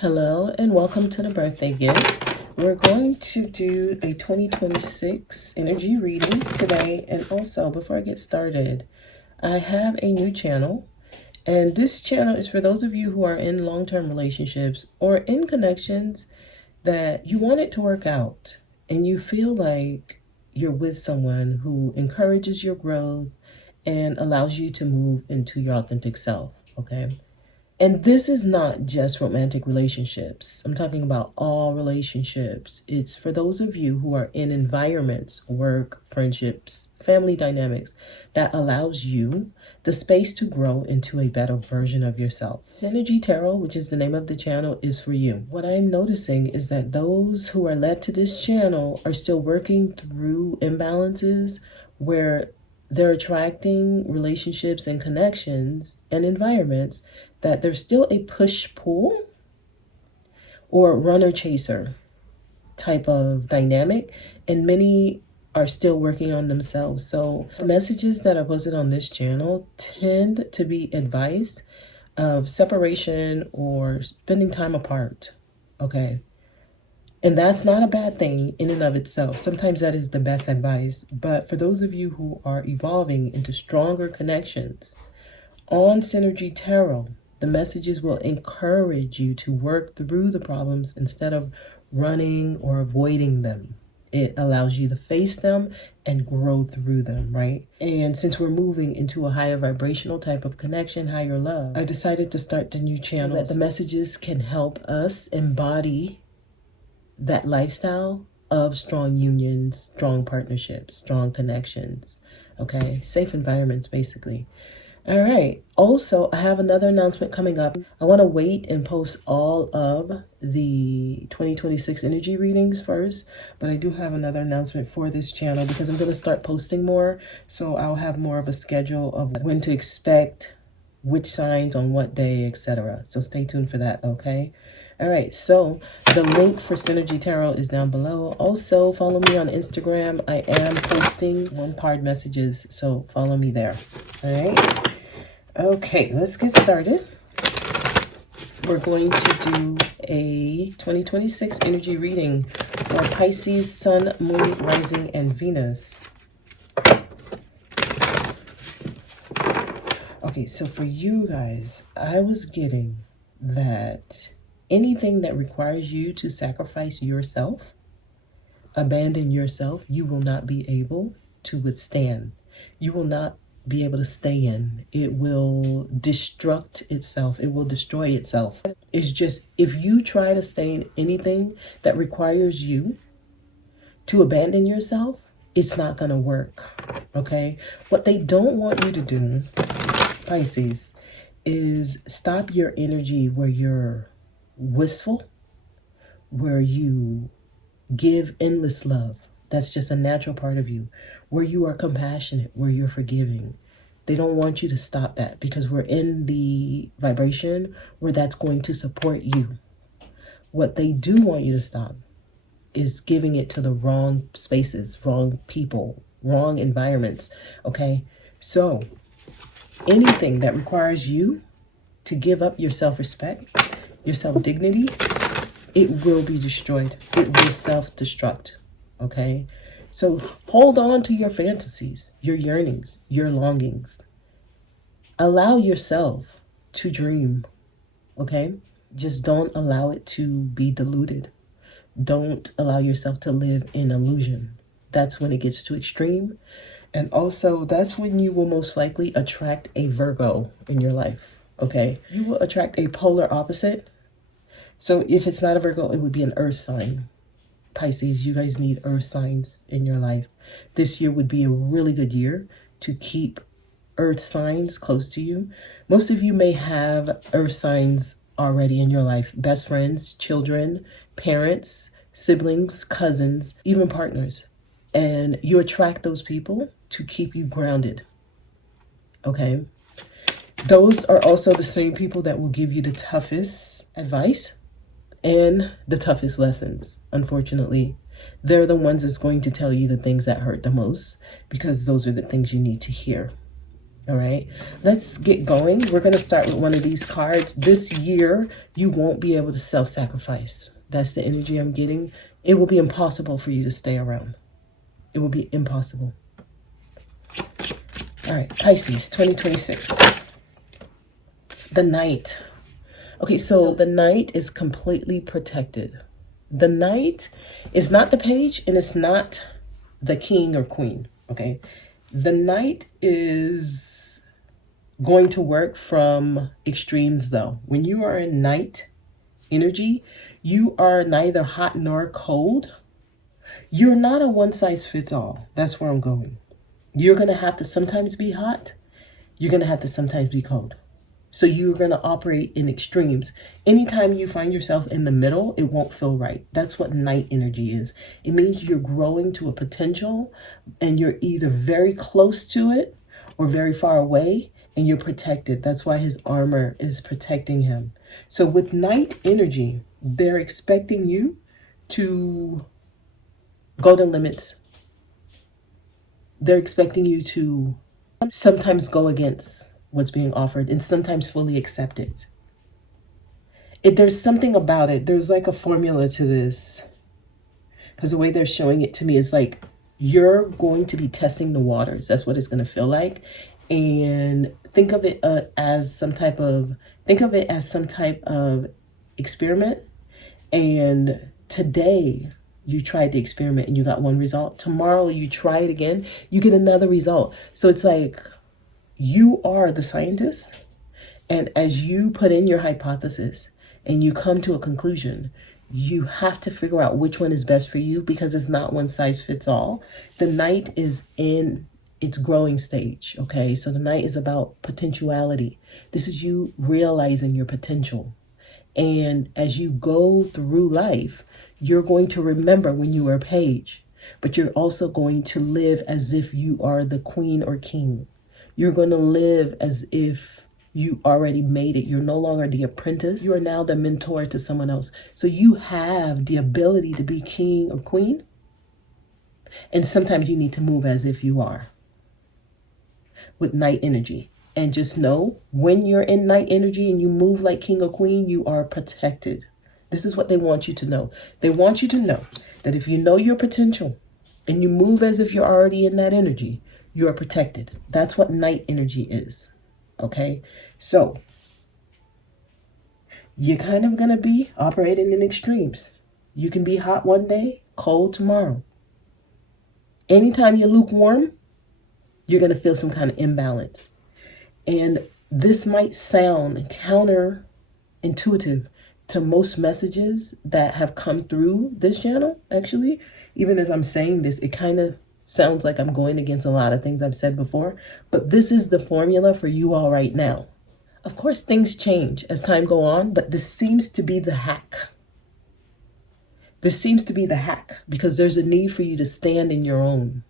Hello and welcome to the birthday gift. We're going to do a 2026 energy reading today. And also, before I get started, I have a new channel. And this channel is for those of you who are in long-term relationships or in connections that you want it to work out. And you feel like you're with someone who encourages your growth and allows you to move into your authentic self, okay? And this is not just romantic relationships. I'm talking about all relationships. It's for those of you who are in environments, work, friendships, family dynamics that allows you the space to grow into a better version of yourself. Synergy Tarot, which is the name of the channel, is for you. What I'm noticing is that those who are led to this channel are still working through imbalances where they're attracting relationships and connections and environments that there's still a push-pull or runner-chaser type of dynamic, and many are still working on themselves. So the messages that are posted on this channel tend to be advice of separation or spending time apart, okay? And that's not a bad thing in and of itself. Sometimes that is the best advice. But for those of you who are evolving into stronger connections, on Synergy Tarot, the messages will encourage you to work through the problems instead of running or avoiding them. It allows you to face them and grow through them, right? And since we're moving into a higher vibrational type of connection, higher love, I decided to start the new channel so that the messages can help us embody that lifestyle of strong unions, strong partnerships, strong connections, okay? Safe environments, basically. All right. Also, I have another announcement coming up. I want to wait and post all of the 2026 energy readings first, but I do have another announcement for this channel because I'm going to start posting more. So I'll have more of a schedule of when to expect which signs on what day, etc. So stay tuned for that, okay? All right, so the link for Synergy Tarot is down below. Also, follow me on Instagram. I am posting one-card messages, so follow me there. All right? Okay, let's get started. We're going to do a 2026 energy reading for Pisces, Sun, Moon, Rising, and Venus. Okay, so for you guys, I was getting that anything that requires you to sacrifice yourself, abandon yourself, you will not be able to withstand. You will not be able to stay in. It will destruct itself. It will destroy itself. It's just, if you try to stay in anything that requires you to abandon yourself, it's not going to work, okay? What they don't want you to do, Pisces, is stop your energy where you're wistful, where you give endless love. That's just a natural part of you. Where you are compassionate, where you're forgiving. They don't want you to stop that because we're in the vibration where that's going to support you. What they do want you to stop is giving it to the wrong spaces, wrong people, wrong environments, okay? So anything that requires you to give up your self-respect, your self-dignity, it will be destroyed. It will self-destruct, okay? So hold on to your fantasies, your yearnings, your longings. Allow yourself to dream, okay? Just don't allow it to be diluted. Don't allow yourself to live in illusion. That's when it gets too extreme. And also, that's when you will most likely attract a Virgo in your life, okay? You will attract a polar opposite. So if it's not a Virgo, it would be an earth sign. Pisces, you guys need earth signs in your life. This year would be a really good year to keep earth signs close to you. Most of you may have earth signs already in your life. Best friends, children, parents, siblings, cousins, even partners. And you attract those people to keep you grounded, okay? Those are also the same people that will give you the toughest advice and the toughest lessons, unfortunately. They're the ones that's going to tell you the things that hurt the most because those are the things you need to hear, All right, let's get going. We're going to start with one of these cards. This year, you won't be able to self-sacrifice. That's the energy I'm getting. It will be impossible for you to stay around. It will be impossible. All right, Pisces, 2026. The Knight. Okay, so the Knight is completely protected. The Knight is not the page, and it's not the king or queen, okay? The Knight is going to work from extremes, though. When you are in Knight energy, you are neither hot nor cold. You're not a one-size-fits-all. That's where I'm going. You're going to have to sometimes be hot. You're going to have to sometimes be cold. So you're going to operate in extremes. Anytime you find yourself in the middle, it won't feel right. That's what Knight energy is. It means you're growing to a potential and you're either very close to it or very far away, and you're protected. That's why his armor is protecting him. So with Knight energy, they're expecting you to go to limits. They're expecting you to sometimes go against what's being offered and sometimes fully accept it. There's something about it. There's like a formula to this, because the way they're showing it to me is like you're going to be testing the waters. That's what it's going to feel like. And think of it as some type of experiment. And today you tried the experiment and you got one result. Tomorrow you try it again, you get another result. So it's like you are the scientist, and as you put in your hypothesis and you come to a conclusion, you have to figure out which one is best for you, because it's not one size fits all. The Knight is in its growing stage, okay? So the Knight is about potentiality. This is you realizing your potential. And as you go through life, you're going to remember when you were a page, but you're also going to live as if you are the queen or king. You're going to live as if you already made it. You're no longer the apprentice. You are now the mentor to someone else. So you have the ability to be king or queen. And sometimes you need to move as if you are with Knight energy. And just know when you're in Knight energy and you move like king or queen, you are protected. This is what they want you to know. They want you to know that if you know your potential and you move as if you're already in that energy, you are protected. That's what Knight energy is. Okay? So, you're kind of going to be operating in extremes. You can be hot one day, cold tomorrow. Anytime you're lukewarm, you're going to feel some kind of imbalance. And this might sound counterintuitive to most messages that have come through this channel, actually. Even as I'm saying this, it kind of sounds like I'm going against a lot of things I've said before, but this is the formula for you all right now. Of course, things change as time goes on, but this seems to be the hack. This seems to be the hack because there's a need for you to stand in your own,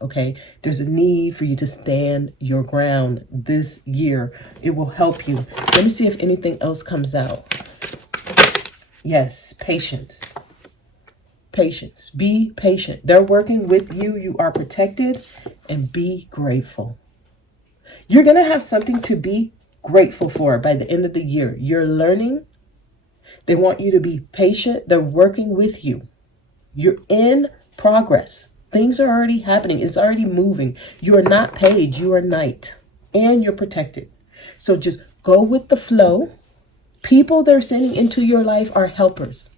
okay? There's a need for you to stand your ground this year. It will help you. Let me see if anything else comes out. Yes, patience. Patience. Be patient. They're working with you. You are protected, and be grateful. You're going to have something to be grateful for by the end of the year. You're learning. They want you to be patient. They're working with you. You're in progress. Things are already happening. It's already moving. You are not page. You are Knight, and you're protected. So just go with the flow. People they're sending into your life are helpers.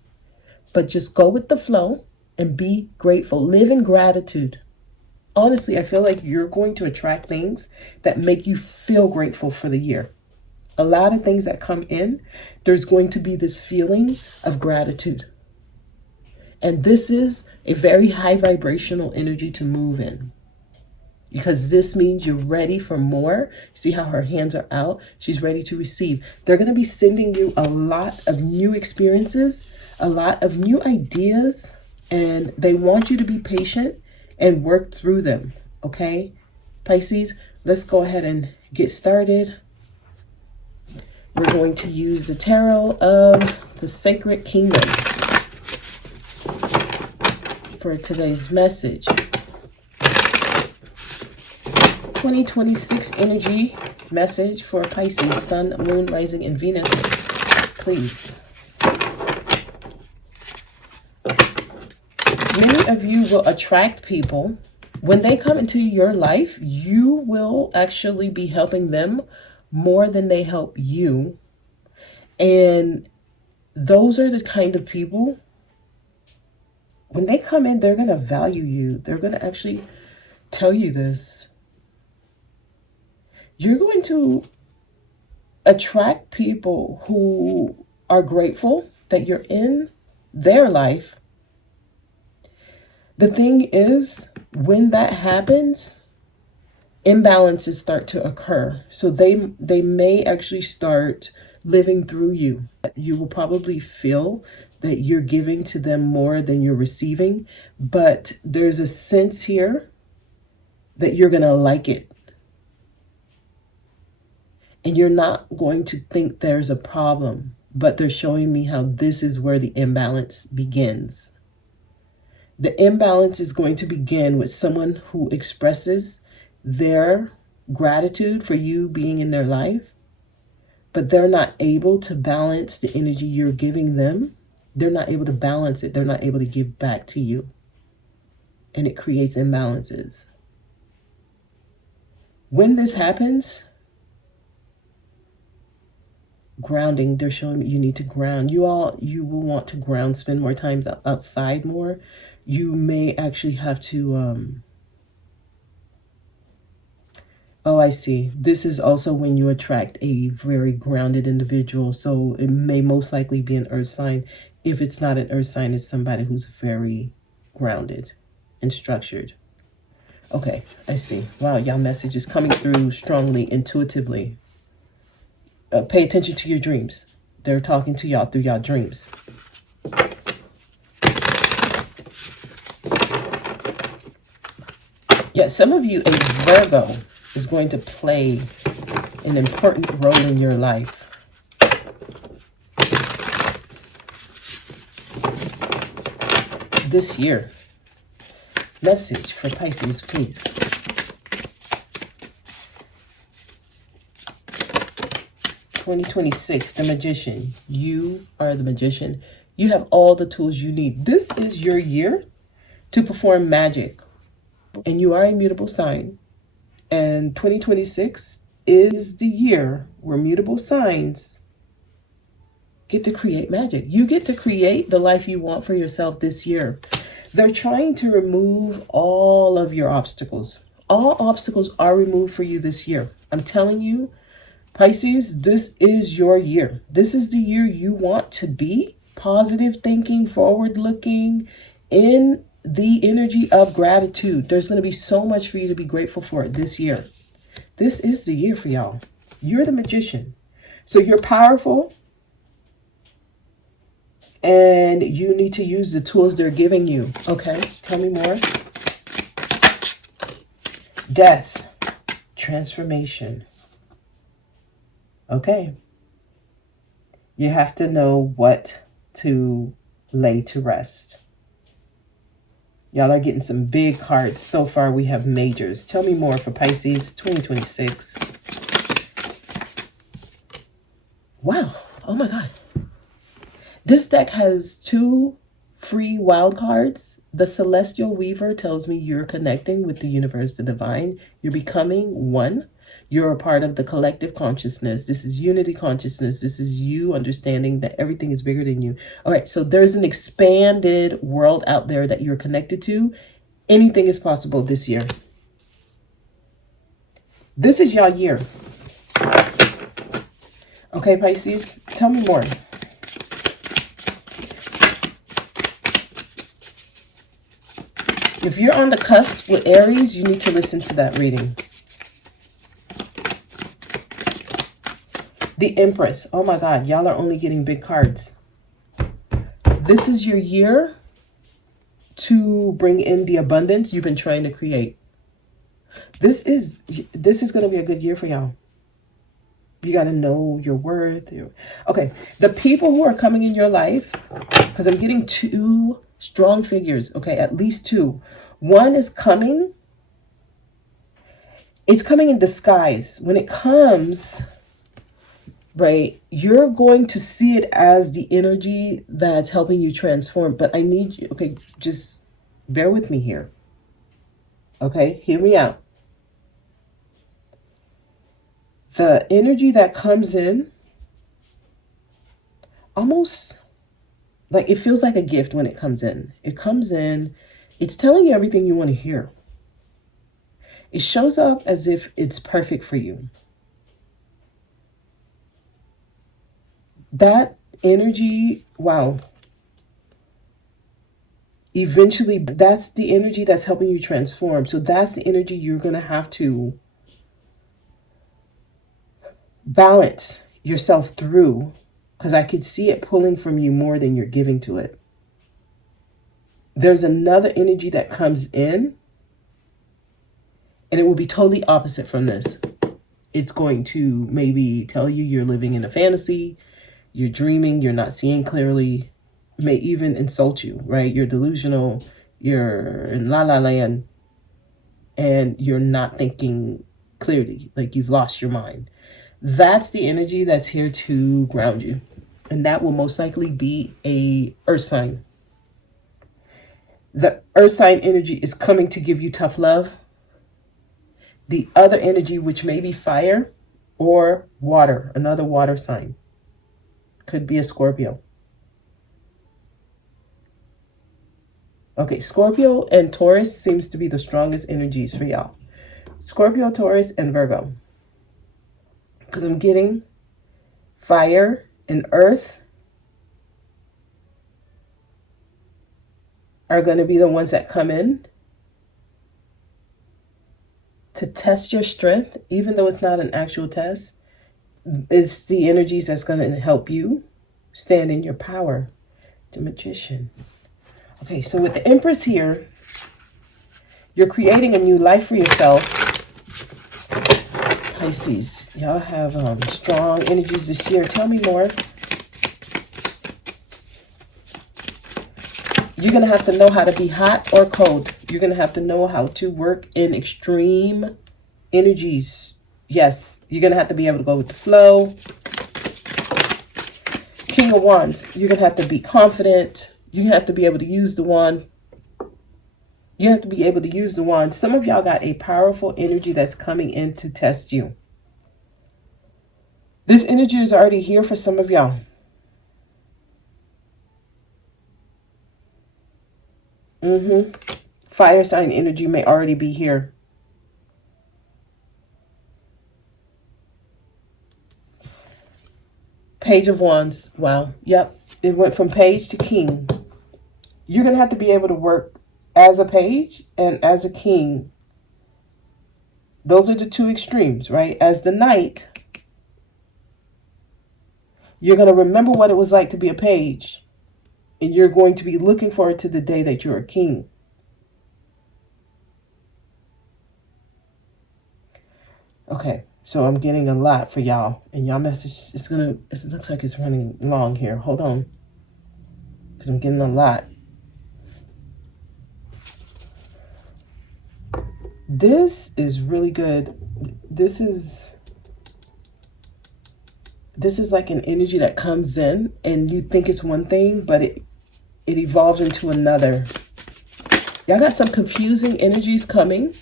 But just go with the flow and be grateful. Live in gratitude. Honestly, I feel like you're going to attract things that make you feel grateful for the year. A lot of things that come in, there's going to be this feeling of gratitude. And this is a very high vibrational energy to move in, because this means you're ready for more. See how her hands are out? She's ready to receive. They're going to be sending you a lot of new experiences, a lot of new ideas, and they want you to be patient and work through them, okay? Pisces, let's go ahead and get started. We're going to use the Tarot of the Sacred Kingdom for today's message. 2026 energy message for Pisces, Sun, Moon, Rising, and Venus, please. Many of you will attract people. When they come into your life, you will actually be helping them more than they help you. And those are the kind of people, when they come in, they're going to value you. They're going to actually tell you this. You're going to attract people who are grateful that you're in their life. The thing is, when that happens, imbalances start to occur. So they may actually start living through you. You will probably feel that you're giving to them more than you're receiving, but there's a sense here that you're going to like it. And you're not going to think there's a problem, but they're showing me how this is where the imbalance begins. The imbalance is going to begin with someone who expresses their gratitude for you being in their life, but they're not able to balance the energy you're giving them. They're not able to balance it. They're not able to give back to you. And it creates imbalances. When this happens, grounding, they're showing me you need to ground. You will want to ground, spend more time outside more. You may actually have to, oh, I see. This is also when you attract a very grounded individual. So it may most likely be an earth sign. If it's not an earth sign, it's somebody who's very grounded and structured. Okay, I see. Wow, y'all message is coming through strongly, intuitively. Pay attention to your dreams. They're talking to y'all through y'all dreams. Yeah, some of you, a Virgo is going to play an important role in your life. This year. Message for Pisces, please. (2026), the Magician. You are the Magician. You have all the tools you need. This is your year to perform magic. And you are a mutable sign. And 2026 is the year where mutable signs get to create magic. You get to create the life you want for yourself this year. They're trying to remove all of your obstacles. All obstacles are removed for you this year. I'm telling you, Pisces, this is your year. This is the year you want to be positive thinking, forward looking, in the energy of gratitude. There's going to be so much for you to be grateful for this year. This is the year for y'all. You're the Magician. So you're powerful. And you need to use the tools they're giving you. Okay, tell me more. Death. Transformation. Okay. You have to know what to lay to rest. Y'all are getting some big cards. So far, we have majors. Tell me more for Pisces 2026. Wow. Oh, my God. This deck has 2 free wild cards. The Celestial Weaver tells me you're connecting with the universe, the divine. You're becoming one. You're a part of the collective consciousness. This is unity consciousness. This is you understanding that everything is bigger than you. All right, so there's an expanded world out there that you're connected to. Anything is possible this year. This is your year. Okay, Pisces, tell me more. If you're on the cusp with Aries, you need to listen to that reading. The Empress. Oh my God, y'all are only getting big cards. This is your year to bring in the abundance you've been trying to create. This is going to be a good year for y'all. You got to know your worth. Okay, the people who are coming in your life, because I'm getting 2 strong figures, okay, at least 2. One is coming It's coming in disguise. When it comes, right, you're going to see it as the energy that's helping you transform. But I need you, okay, just bear with me here. Okay, hear me out. The energy that comes in, almost like it feels like a gift when it comes in. It comes in, it's telling you everything you want to hear. It shows up as if it's perfect for you. That energy, wow. Eventually, that's the energy that's helping you transform. So that's the energy you're going to have to balance yourself through, because I could see it pulling from you more than you're giving to it. There's another energy that comes in, and it will be totally opposite from this. It's going to maybe tell you you're living in a fantasy, you're dreaming, you're not seeing clearly, may even insult you, right? You're delusional, you're in la la land, and you're not thinking clearly, like you've lost your mind. That's the energy that's here to ground you. And that will most likely be a earth sign. The earth sign energy is coming to give you tough love. The other energy, which may be fire or water, another water sign, could be a Scorpio. Okay, Scorpio and Taurus seems to be the strongest energies for y'all. Scorpio, Taurus, and Virgo. Because I'm getting fire and earth are going to be the ones that come in to test your strength, even though it's not an actual test. It's the energies that's going to help you stand in your power. The Magician. Okay, so with the Empress here, you're creating a new life for yourself. Pisces, y'all have strong energies this year. Tell me more. You're going to have to know how to be hot or cold. You're going to have to know how to work in extreme energies. Yes, you're going to have to be able to go with the flow. King of Wands, you're going to have to be confident. You have to be able to use the wand. You have to be able to use the wand. Some of y'all got a powerful energy that's coming in to test you. This energy is already here for some of y'all. Fire sign energy may already be here. Page of Wands. Wow. Yep. It went from page to king. You're going to have to be able to work as a page and as a king. Those are the two extremes, right? As the knight, you're going to remember what it was like to be a page. And you're going to be looking forward to the day that you're a king. Okay, so I'm getting a lot for y'all. And y'all message, it looks like it's running long here. Hold on. Because I'm getting a lot. This is really good. This is like an energy that comes in and you think it's one thing, but it evolves into another. Y'all got some confusing energies coming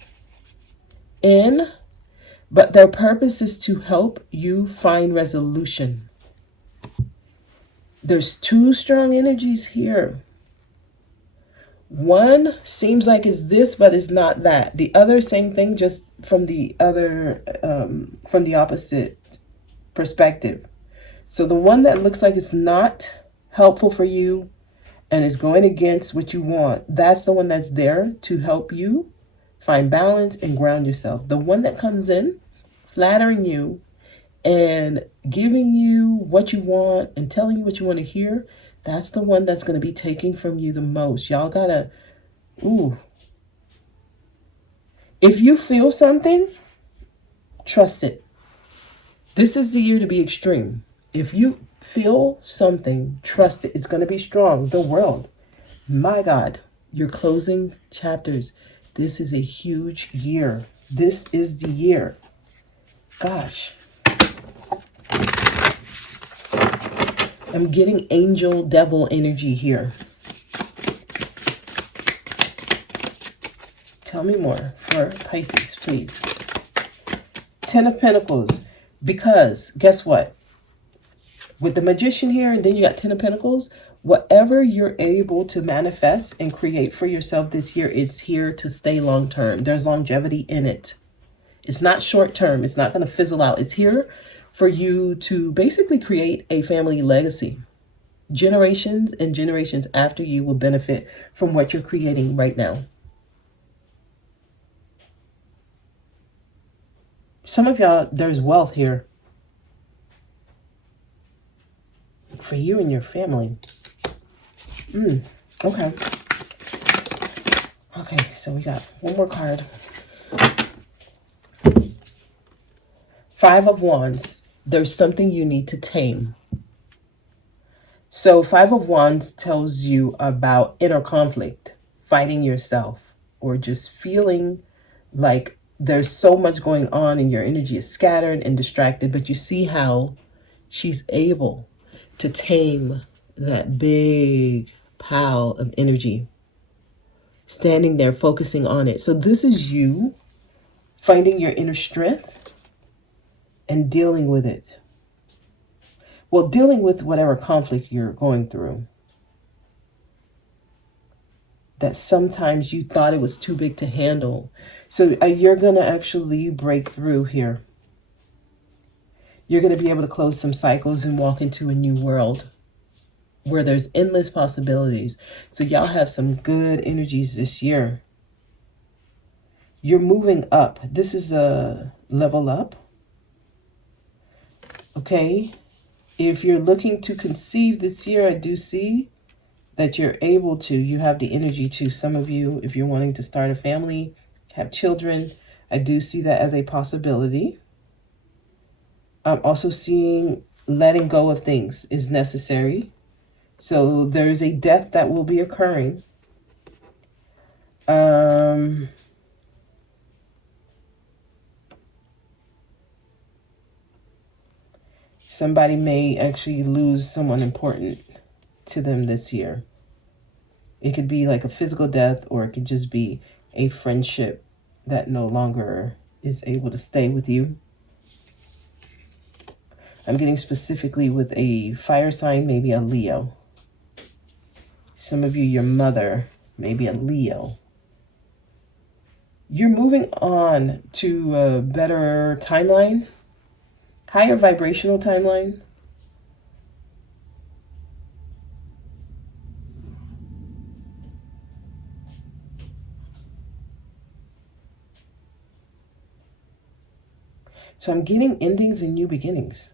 in, but their purpose is to help you find resolution. There's two strong energies here. One seems like it's this, but it's not that. The other, same thing, just from the other, from the opposite perspective. So the one that looks like it's not helpful for you and is going against what you want, that's the one that's there to help you find balance and ground yourself. The one that comes in, flattering you and giving you what you want and telling you what you want to hear, that's the one that's going to be taking from you the most. Y'all gotta, if you feel something, trust it. This is the year to be extreme. If you feel something, trust it. It's going to be strong. The world, my God, you're closing chapters. This is a huge year. This is the year. Gosh. I'm getting angel devil energy here. Tell me more for Pisces, please. 10 of Pentacles. Because, guess what? With the Magician here, and then you got 10 of Pentacles, whatever you're able to manifest and create for yourself this year, it's here to stay long term. There's longevity in it. It's not short term. It's not going to fizzle out. It's here for you to basically create a family legacy. Generations and generations after you will benefit from what you're creating right now. Some of y'all, there's wealth here for you and your family. Okay. Okay, so we got one more card. 5 of Wands. There's something you need to tame. So 5 of Wands tells you about inner conflict, fighting yourself, or just feeling like there's so much going on and your energy is scattered and distracted, but you see how she's able to tame that big pile of energy, standing there focusing on it. So this is you finding your inner strength and dealing with it. Well, dealing with whatever conflict you're going through. That sometimes you thought it was too big to handle. So you're going to actually break through here. You're going to be able to close some cycles and walk into a new world where there's endless possibilities. So y'all have some good energies this year. You're moving up. This is a level up. Okay. If you're looking to conceive this year, I do see that you're able to. You have the energy to. Some of you, if you're wanting to start a family, have children, I do see that as a possibility. I'm also seeing letting go of things is necessary. So there's a death that will be occurring. Somebody may actually lose someone important to them this year. It could be like a physical death, or it could just be a friendship that no longer is able to stay with you. I'm getting specifically with a fire sign, maybe a Leo. Some of you, your mother, maybe a Leo. You're moving on to a better timeline, higher vibrational timeline. So I'm getting endings and new beginnings.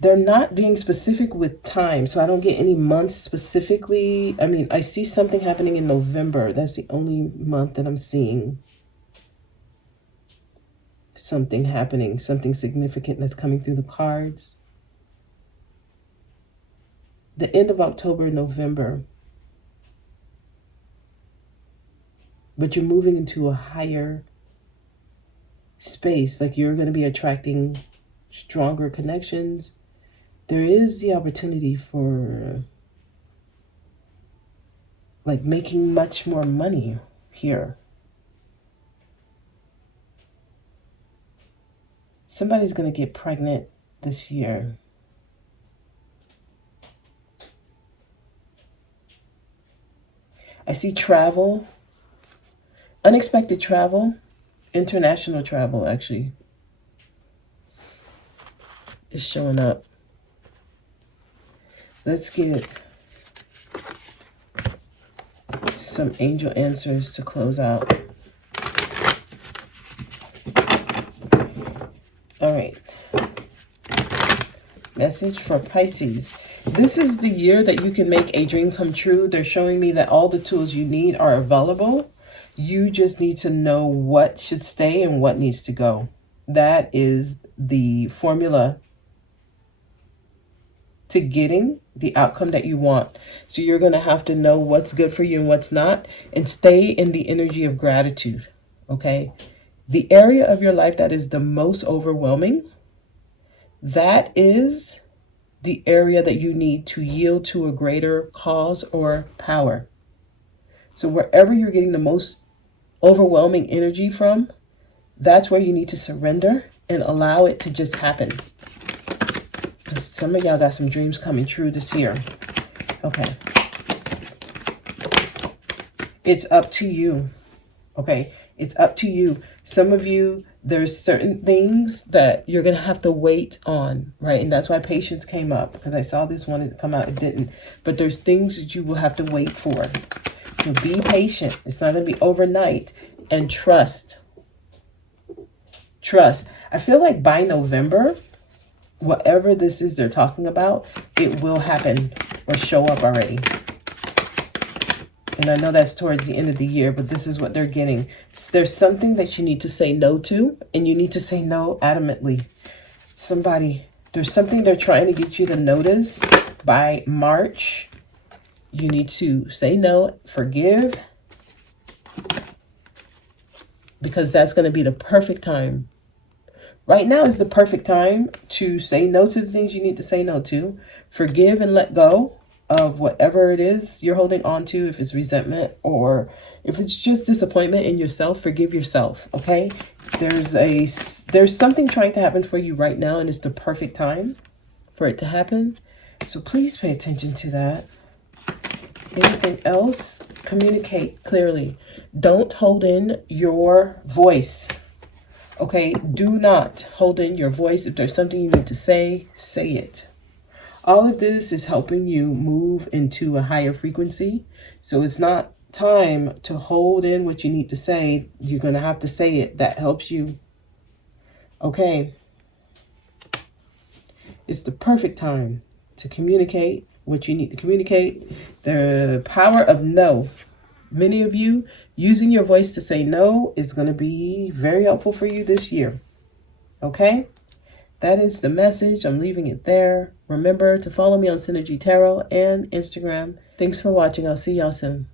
They're not being specific with time, so I don't get any months specifically. I mean, I see something happening in November. That's the only month that I'm seeing something happening, something significant that's coming through the cards. The end of October, November. But you're moving into a higher space, like you're going to be attracting stronger connections. There is the opportunity for like making much more money here. Somebody's going to get pregnant this year. I see travel, unexpected travel, international travel actually is showing up. Let's get some angel answers to close out. All right. Message for Pisces. This is the year that you can make a dream come true. They're showing me that all the tools you need are available. You just need to know what should stay and what needs to go. That is the formula to getting the outcome that you want. So you're going to have to know what's good for you and what's not, and stay in the energy of gratitude. Okay? The area of your life that is the most overwhelming, that is the area that you need to yield to a greater cause or power. So wherever you're getting the most overwhelming energy from, that's where you need to surrender and allow it to just happen. Because some of y'all got some dreams coming true this year. Okay. It's up to you. Okay. It's up to you. Some of you, there's certain things that you're going to have to wait on, right? And that's why patience came up, because I saw this one come out, it didn't. But there's things that you will have to wait for. So be patient. It's not going to be overnight. And trust. Trust. I feel like by November, whatever this is they're talking about, it will happen or show up already. And I know that's towards the end of the year, but this is what they're getting. There's something that you need to say no to, and you need to say no adamantly. There's something they're trying to get you to notice by March. You need to say no, forgive, because that's going to be the perfect time. Right now is the perfect time to say no to the things you need to say no to. Forgive and let go of whatever it is you're holding on to. If it's resentment or if it's just disappointment in yourself, forgive yourself, okay? There's something trying to happen for you right now, and it's the perfect time for it to happen. So please pay attention to that. Anything else? Communicate clearly. Don't hold in your voice. Okay, do not hold in your voice. If there's something you need to say, say it. All of this is helping you move into a higher frequency. So it's not time to hold in what you need to say. You're going to have to say it. That helps you. Okay. It's the perfect time to communicate what you need to communicate. The power of no. Many of you, using your voice to say no is going to be very helpful for you this year. Okay? That is the message. I'm leaving it there. Remember to follow me on Synergy Tarot and Instagram. Thanks for watching. I'll see y'all soon.